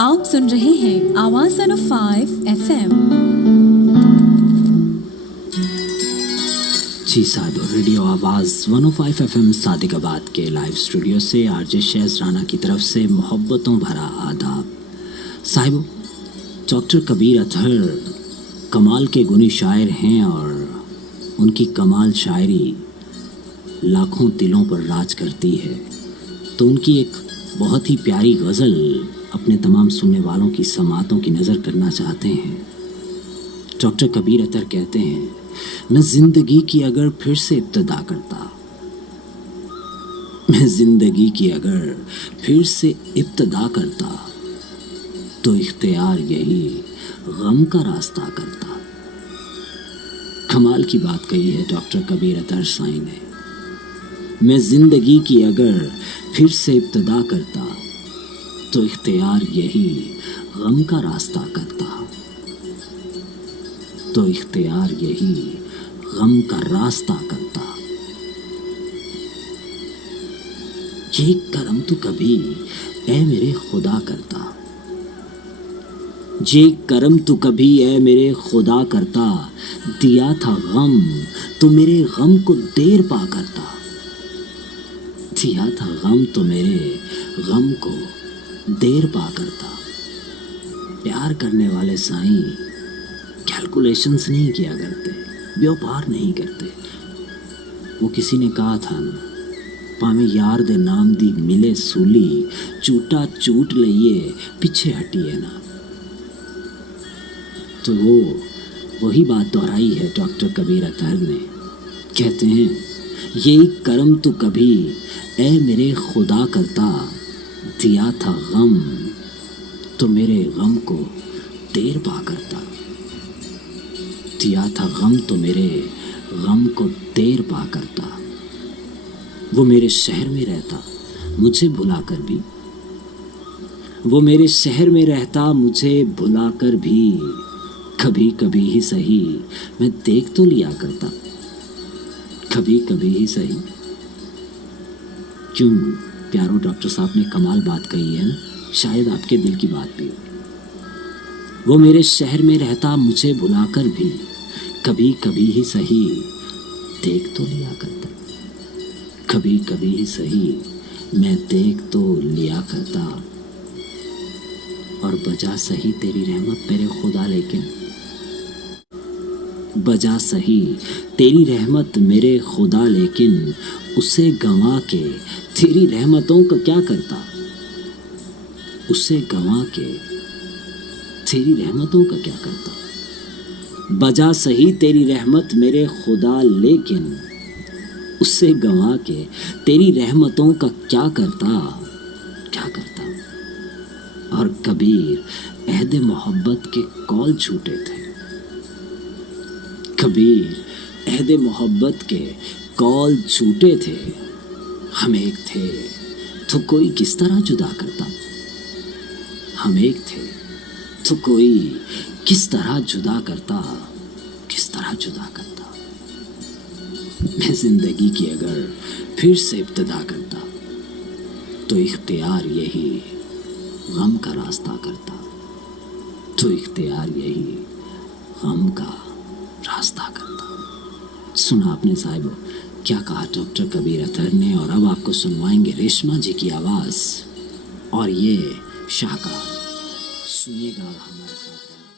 آپ سن رہے ہیں آواز 105 FM۔ جی صاحب، ریڈیو آواز 105 FM صادق آباد کے لائیو اسٹوڈیو سے RJ شیز رانا کی طرف سے محبتوں بھرا آداب۔ صاحب، ڈاکٹر کبیر اطہر کمال کے گنی شاعر ہیں اور ان کی کمال شاعری لاکھوں دلوں پر راج کرتی ہے، تو ان کی ایک بہت ہی پیاری غزل اپنے تمام سننے والوں کی سماعتوں کی نظر کرنا چاہتے ہیں۔ ڈاکٹر کبیر اطہر کہتے ہیں، میں زندگی کی اگر پھر سے ابتدا کرتا، میں زندگی کی اگر پھر سے ابتدا کرتا، تو اختیار یہی غم کا راستہ کرتا۔ کمال کی بات کہی ہے ڈاکٹر کبیر اطہر سائیں نے۔ میں زندگی کی اگر پھر سے ابتدا کرتا، تو اختیار یہی غم کا راستہ کرتا، تو اختیار یہی غم کا راستہ کرتا۔ یہ کرم تو کبھی اے میرے خدا کرتا، یہ کرم تو کبھی اے میرے خدا کرتا، دیا تھا غم تو میرے غم کو دیر پا کرتا، دیا تھا غم تو میرے غم کو دیر پا کرتا۔ پیار کرنے والے سائیں کیلکولیشنز نہیں کیا کرتے، بیوپار نہیں کرتے۔ وہ کسی نے کہا تھا نا، پاویں یار دے نام دی ملے سولی، چوٹا چوٹ لئیے پیچھے ہٹیے نا۔ تو وہ وہی بات دہرائی ہے ڈاکٹر کبیر اطہر نے۔ کہتے ہیں، یہ کرم تو کبھی اے میرے خدا کرتا، دیا تھا غم تو میرے غم کو دیر پا کرتا، دیا تھا غم تو میرے غم کو دیر پا کرتا۔ وہ میرے شہر میں رہتا مجھے بھلا کر بھی، وہ میرے شہر میں رہتا مجھے بھلا کر بھی، کبھی کبھی ہی سہی میں دیکھ تو لیا کرتا، کبھی کبھی ہی سہی۔ کیوں پیارو ڈاکٹر صاحب نے کمال بات کہی ہے نا، شاید آپ کے دل کی بات بھی ہو۔ وہ میرے شہر میں رہتا مجھے بھلا کر بھی، کبھی کبھی ہی سہی دیکھ تو لیا کرتا، کبھی کبھی ہی سہی میں دیکھ تو لیا کرتا۔ اور بجا سہی تیری رحمت میرے خدا، لیکن بجا سہی تیری رحمت میرے خدا، لیکن اسے گنوا کے تیری رحمتوں کا کیا کرتا، اسے گنوا کے تیری رحمتوں کا کیا کرتا۔ بجا سہی تیری رحمت میرے خدا، لیکن اسے گنوا کے تیری رحمتوں کا کیا کرتا، کیا کرتا۔ اور کبیر عہد محبت کے کال چھوٹے تھے، کبیر عہد محبت کے کال چھوٹے تھے، ہم ایک تھے تو کوئی کس طرح جدا کرتا، ہم ایک تھے تو کوئی کس طرح جدا کرتا، کس طرح جدا کرتا۔ میں زندگی کی اگر پھر سے ابتدا کرتا، تو اختیار یہی غم کا راستہ کرتا، تو اختیار یہی غم کا راستہ کرتا۔ سنا آپ نے صاحب کیا کہا ڈاکٹر کبیر اطہر نے، اور اب آپ کو سنوائیں گے ریشما جی کی آواز اور یہ شاہکار، سنیے گا اور ہمارے ساتھ رہیں۔